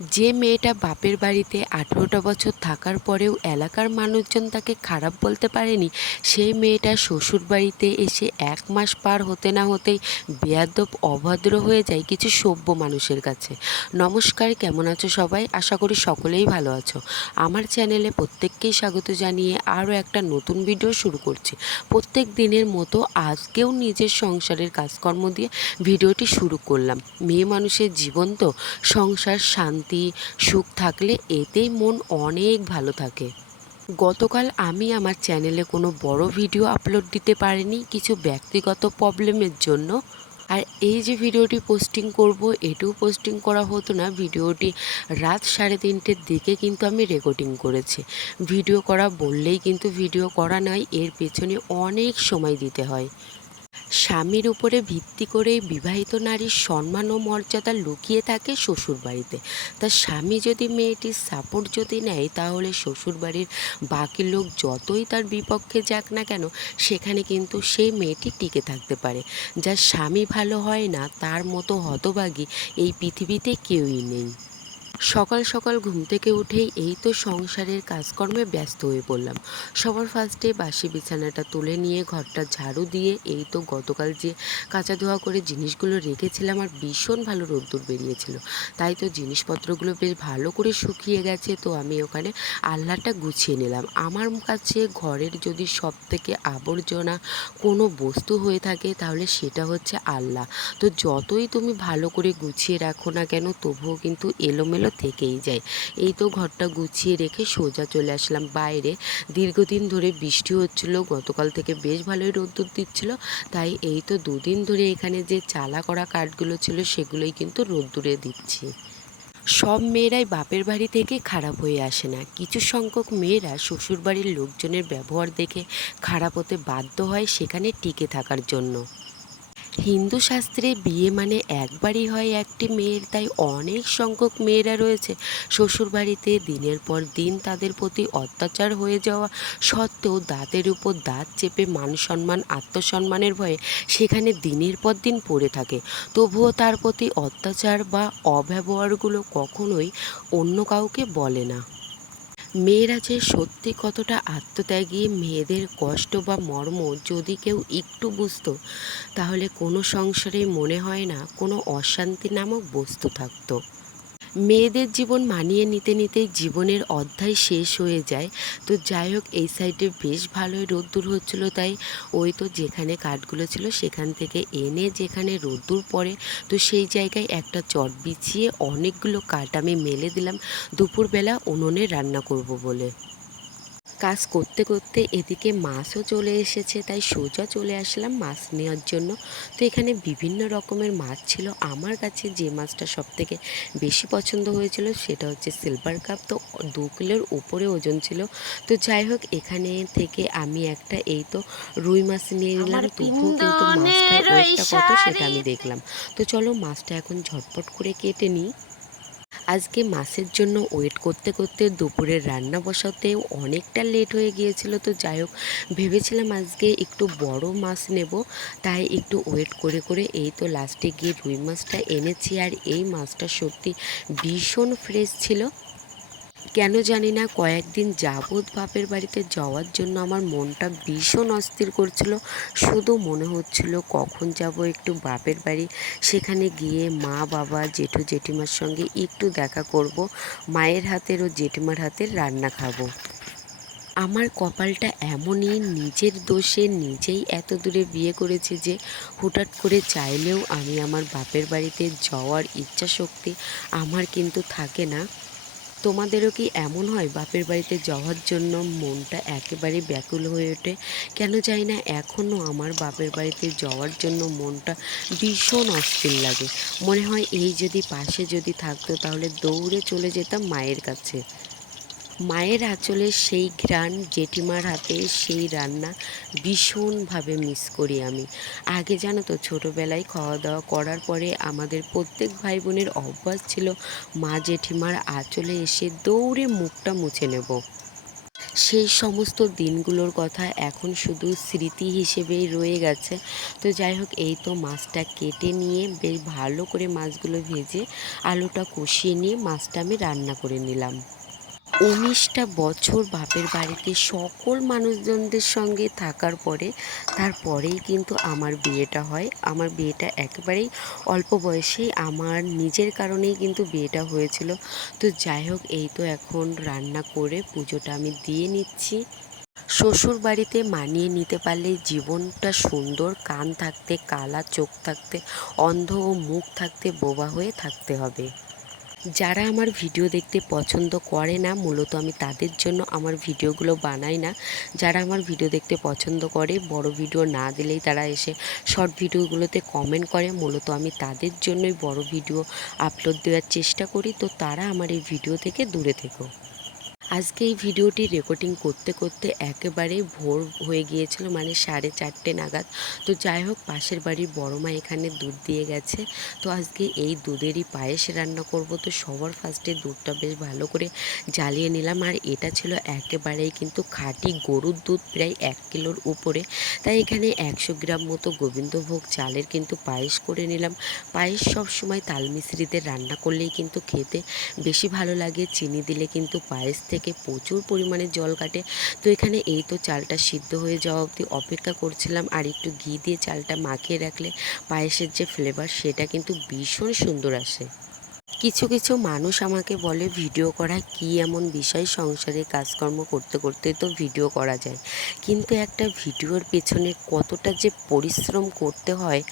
যে মেয়েটা বাপের বাড়িতে আঠেরোটা বছর থাকার পরেও এলাকার মানুষজন তাকে খারাপ বলতে পারেনি, সেই মেয়েটা শ্বশুর বাড়িতে এসে এক মাস পার হতে না হতেই বেয়াদব, অভদ্র হয়ে যায় কিছু সভ্য মানুষের কাছে। নমস্কার, কেমন আছো সবাই? আশা করি সকলেই ভালো আছো। আমার চ্যানেলে প্রত্যেককেই স্বাগত জানিয়ে আরও একটা নতুন ভিডিও শুরু করছি। প্রত্যেক দিনের মতো আজকেও নিজের সংসারের কাজকর্ম দিয়ে ভিডিওটি শুরু করলাম। মেয়ে মানুষের জীবন তো সংসার শান্তি সুখ থাকলে এতেই মন অনেক ভালো থাকে। গতকাল আমি আমার চ্যানেলে কোনো বড় ভিডিও আপলোড দিতে পারিনি, কিছু ব্যক্তিগত প্রবলেমের জন্য। আর এই যে ভিডিওটি পোস্টিং করব, এটাও পোস্টিং করা হতো না। ভিডিওটি রাত সাড়ে তিনটের দিকে কিন্তু আমি রেকর্ডিং করেছি। ভিডিও করা বললেই কিন্তু ভিডিও করা নয় এর পেছনে অনেক সময় দিতে হয়। স্বামীর উপরে ভিত্তি করে বিবাহিত নারীর সম্মান ও মর্যাদা লুকিয়ে থাকে শ্বশুরবাড়িতে। তার স্বামী যদি মেয়েটির সাপোর্ট যদি নেয়, তাহলে শ্বশুরবাড়ির বাকি লোক যতই তার বিপক্ষে যাক না কেন, সেখানে কিন্তু সেই মেয়েটি টিকে থাকতে পারে। যার স্বামী ভালো হয় না, তার মতো হতভাগী এই পৃথিবীতে কেউই নেই। সকাল সকাল ঘুম থেকে উঠেই এই তো সংসারের কাজকর্মে ব্যস্ত হয়ে পড়লাম। সবার ফার্স্টে বাসি বিছানাটা তুলে নিয়ে ঘরটা ঝাড়ু দিয়ে এই তো গতকাল যে কাঁচা ধোয়া করে জিনিসগুলো রেখেছিলাম আর ভীষণ ভালো রোদ্দুর বেরিয়েছিল। তাই তো জিনিসপত্রগুলো বেশ ভালো করে শুকিয়ে গেছে তো আমি ওখানে আল্লাটা গুছিয়ে নিলাম। আমার কাছে ঘরের যদি সব থেকে আবর্জনা কোনো বস্তু হয়ে থাকে তাহলে সেটা হচ্ছে আল্লাহ তো যতই তুমি ভালো করে গুছিয়ে রাখো না কেন তবুও কিন্তু এলোমেলো থেকেই যায়। এই তো ঘরটা গুছিয়ে রেখে সোজা চলে আসলাম বাইরে। দীর্ঘদিন ধরে বৃষ্টি হচ্ছিল, গতকাল থেকে বেশ ভালোই রোদ্দুর দিচ্ছিল। তাই এই তো দুদিন ধরে এখানে যে চালা করা কাঠগুলো ছিল, সেগুলোই কিন্তু রোদ্দুরে দিচ্ছি। সব মেয়েরাই বাপের বাড়ি থেকে খারাপ হয়ে আসে না। কিছু সংখ্যক মেয়েরা শ্বশুরবাড়ির লোকজনের ব্যবহার দেখে খারাপ হতে বাধ্য হয় সেখানে টিকে থাকার জন্য। হিন্দু শাস্ত্রে বিয়ে মানে একবারই হয় একটি মেয়ের, তাই অনেক সংখ্যক মেয়েরা রয়েছে। শ্বশুরবাড়িতে দিনের পর দিন তাদের প্রতি অত্যাচার হয়ে যাওয়া সত্ত্বেও দাঁতের উপর দাঁত চেপে মান সম্মান আত্মসম্মানের ভয়ে সেখানে দিনের পর দিন পড়ে থাকে। তবুও তার প্রতি অত্যাচার বা অব্যবহারগুলো কখনোই অন্য কাউকে বলে না। মেয়েরা যে সত্যি কতটা আত্মত্যাগী, মেয়েদের কষ্ট বা মর্ম যদি কেউ একটু বুঝত, তাহলে কোনো সংসারে মনে হয় না কোনো অশান্তি নামক বস্তু থাকতো। মেয়েদের জীবন মানিয়ে নিতে নিতেই জীবনের অধ্যায় শেষ হয়ে যায়। তো যাই হোক, এই সাইডে বেশ ভালোই রোদ্দুর হচ্ছিল তাই ওই তো যেখানে কাঠগুলো ছিল সেখান থেকে এনে যেখানে রোদ্দুর পড়ে, তো সেই জায়গায় একটা চট বিছিয়ে অনেকগুলো কাঠ আমি মেলে দিলাম। দুপুরবেলা উনুনে রান্না করব বলে। কাজ করতে করতে এদিকে মাছও চলে এসেছে তাই সোজা চলে আসলাম মাছ নেওয়ার জন্য। তো এখানে বিভিন্ন রকমের মাছ ছিল। আমার কাছে যে মাছটা সব থেকে বেশি পছন্দ হয়েছিল সেটা হচ্ছে সিলভার কাপ তো দু কিলোর উপরে ওজন ছিল। তো যাই হোক এখানে থেকে আমি একটা এই তো রুই মাছ নিয়ে নিলাম। তবুও কিন্তু মাছটার ওয়েটটা কত সেটা আমি দেখলাম। তো চলো মাছটা এখন ঝটপট করে কেটে নিই। আজকে মাছের জন্য ওয়েট করতে করতে দুপুরের রান্না বসাতে অনেকটা লেট হয়ে গিয়েছিল, তো যাই হোক, ভেবেছিলাম আজকে একটু বড় মাছ নেব, তাই একটু ওয়েট করে করে এই তো লাস্টে গিয়ে রুই মাছটা এনেছি, আর এই মাছটা সত্যি ভীষণ ফ্রেশ ছিল। কেন জানি না, কয়েকদিন যাবৎ বাপের বাড়িতে যাওয়ার জন্য আমার মনটা ভীষণ অস্থির করছিল। শুধু মনে হচ্ছিল কখন যাব একটু বাপের বাড়ি, সেখানে গিয়ে মা, বাবা, জেঠু, জেঠিমার সঙ্গে একটু দেখা করব, মায়ের হাতের ও জেঠিমার হাতের রান্না খাব। আমার কপালটা এমনই নিজের দোষে নিজেই এত দূরে বিয়ে করেছি যে, হুটহাট করে চাইলেও আমি আমার বাপের বাড়িতে যাওয়ার ইচ্ছা শক্তি আমার কিন্তু থাকে না। তোমাদেরও কি এমন হয় বাপের বাড়িতে যাওয়ার জন্য মনটা একেবারে ব্যাকুল হয়ে ওঠে? কেন জানি না এখনও আমার বাপের বাড়িতে যাওয়ার জন্য মনটা ভীষণ অস্থির লাগে। মনে হয় এই যদি পাশে যদি থাকতো তাহলে দৌড়ে চলে যেতাম মায়ের কাছে। মায়ের আঁচলের সেই ঘ্রাণ, জেঠিমার হাতে সেই রান্না ভীষণভাবে মিস করি আমি। আগে জানো তো, ছোটোবেলায় খাওয়া দাওয়া করার পরে আমাদের প্রত্যেক ভাই বোনের অভ্যাস ছিল, মা জেঠিমার আঁচলে এসে দৌড়ে মুখটা মুছে নেব। সেই সমস্ত দিনগুলোর কথা এখন শুধু স্মৃতি হিসেবেই রয়ে গেছে। তো যাই হোক, এই তো মাছটা কেটে নিয়ে বেশ ভালো করে মাছগুলো ভেজে আলুটা কষিয়ে নিয়ে মাছটা আমি রান্না করে নিলাম। উনিশটা বছর বাপের বাড়িতে সকল মানুষজনদের সঙ্গে থাকার পরে, তারপরেই কিন্তু আমার বিয়েটা হয়। আমার বিয়েটা একেবারেই অল্প বয়সেই আমার নিজের কারণেই কিন্তু বিয়েটা হয়েছিল। তো যাই হোক, এই তো এখন রান্না করে পুজোটা আমি দিয়ে নিচ্ছি। শ্বশুর বাড়িতে মানিয়ে নিতে পারলে জীবনটা সুন্দর, কান থাকতে, কালা চোখ থাকতে, অন্ধ ও মুখ থাকতে, বোবা হয়ে থাকতে হবে। যারা আমার ভিডিও দেখতে পছন্দ করে না, মূলত আমি তাদের জন্য আমার ভিডিওগুলো বানাই না। যারা আমার ভিডিও দেখতে পছন্দ করে, বড় ভিডিও না দিলেই তারা এসে শর্ট ভিডিওগুলোতে কমেন্ট করে। মূলত আমি তাদের জন্যই বড় ভিডিও আপলোড দেওয়ার চেষ্টা করি। তো তারা আমার এই ভিডিও থেকে দূরে থেকো। আজকে এই ভিডিওটি রেকর্ডিং করতে করতে একেবারে ভোর হয়ে গিয়েছিল মানে সাড়ে চারটে নাগাদ। তো যাই হোক, পাশের বাড়ির বড় মা এখানে দুধ দিয়ে গেছে। তো আজকে এই দুধেরই পায়েস রান্না করব। তো সবার ফার্স্টে দুধটা বেশ ভালো করে জ্বালিয়ে নিলাম। আর এটা ছিল একেবারেই কিন্তু খাঁটি গরুর দুধ, প্রায় এক কিলোর উপরে। তাই এখানে একশো গ্রাম মতো গোবিন্দভোগ চালের কিন্তু পায়েস করে নিলাম। পায়েস সব সময় তাল মিশ্রিতে রান্না করলেই কিন্তু খেতে বেশি ভালো লাগে। চিনি দিলে কিন্তু পায়েস থেকে প্রচুর পরিমাণে জল কাটে। তো এখানে এই তো চালটা সিদ্ধ হয়ে যাওয়া অবধি অপেক্ষা করছিলাম আর একটু ঘি দিয়ে চালটা মাখিয়ে রাখলে পায়েসের যে ফ্লেভার সেটা কিন্তু ভীষণ সুন্দর আসে। কিছু কিছু মানুষ আমাকে বলে, ভিডিও করা কি এমন বিষয়? সংসারে কাজকর্ম করতে করতে তো ভিডিও করা যায়। কিন্তু একটা ভিডিওর পেছনে কতটা যে পরিশ্রম করতে হয়,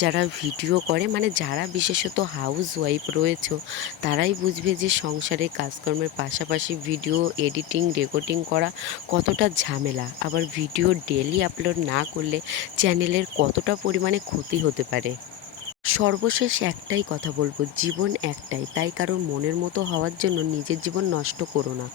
যারা ভিডিও করে মানে যারা বিশেষত হাউস ওয়াইফ রয়েছে, তারাই বুঝবে যে সংসারে কাজকর্মের পাশাপাশি ভিডিও এডিটিং রেকর্ডিং করা কতটা ঝামেলা। আবার ভিডিও ডেলি আপলোড না করলে চ্যানেলের কতটা পরিমাণে ক্ষতি হতে পারে? সর্বশেষ একটাই কথা বলব, জীবন একটাই। তাই কারোর মনের মতো হওয়ার জন্য নিজের জীবন নষ্ট করো না।